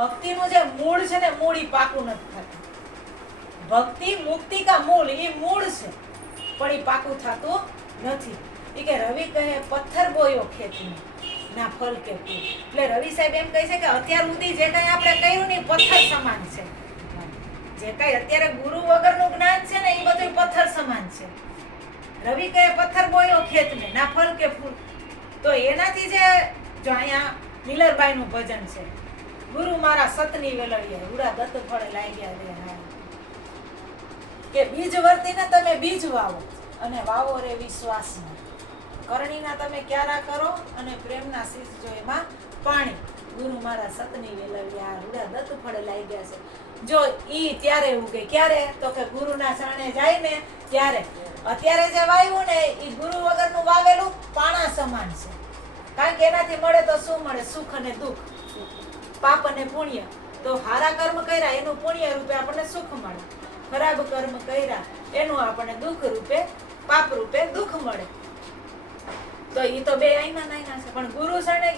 ભક્તિનું જે મૂળ છે ને મૂળ ઈ પાકું નથી થતું. ભક્તિ મુક્તિ કા મૂળ ઈ મૂળ છે પણ ઈ પાકું થતું નથી. ઈ કે રવિ કહે પથ્થર બોયો ખેતમાં ના ફલ કે ફૂલ. એટલે રવિ સાહેબ એમ કહે છે કે અત્યાર સુધી જે કઈ આપણે કર્યું ને પથ્થર સમાન છે. જે કઈ અત્યારે ગુરુ વગરનું જ્ઞાન છે ને એ બધું પથ્થર સમાન છે. રવિ કહે પથ્થર બોયો ખેતમાં ના ફલ કે ફૂલ. તો એનાથી જે જો અહીંયા મિલરબાઈ નું ભજન છે, ગુરુ મારા સતની વેલડિયા ઉડા દત્ત ફળે લાગ્યા રે હા, કે બીજ વર્તીને તમે બીજ વાવો અને વાવો રે વિશ્વાસમાં. કરણીના તમે ક્યારા કરો અને પ્રેમના શીશ જો એમાં પાણી. ગુરુ મારા સતની વેલડિયા ઉડા દત્ત ફળે લાગ્યા છે. જો ઈ ત્યારે ઉગે ક્યારે? તો કે ગુરુના શરણે જાય ને ત્યારે. અત્યારે જે વાવ્યું ને ઈ ગુરુ વગરનું વાવેલું પાણા સમાન છે. કારણ કે એનાથી મળે તો શું મળે? સુખ અને દુઃખ, પાપ અને પુણ્ય. તો સારા કર્મ કર્યા એનું પુણ્ય રૂપે આપણને સુખ મળે, ખરાબ કર્મ કર્યા એનું આપણને દુઃખ રૂપે પાપ રૂપે દુઃખ મળે. તો ઈ તો બે આઈના નાઈના છે. પણ ગુરુ શરણે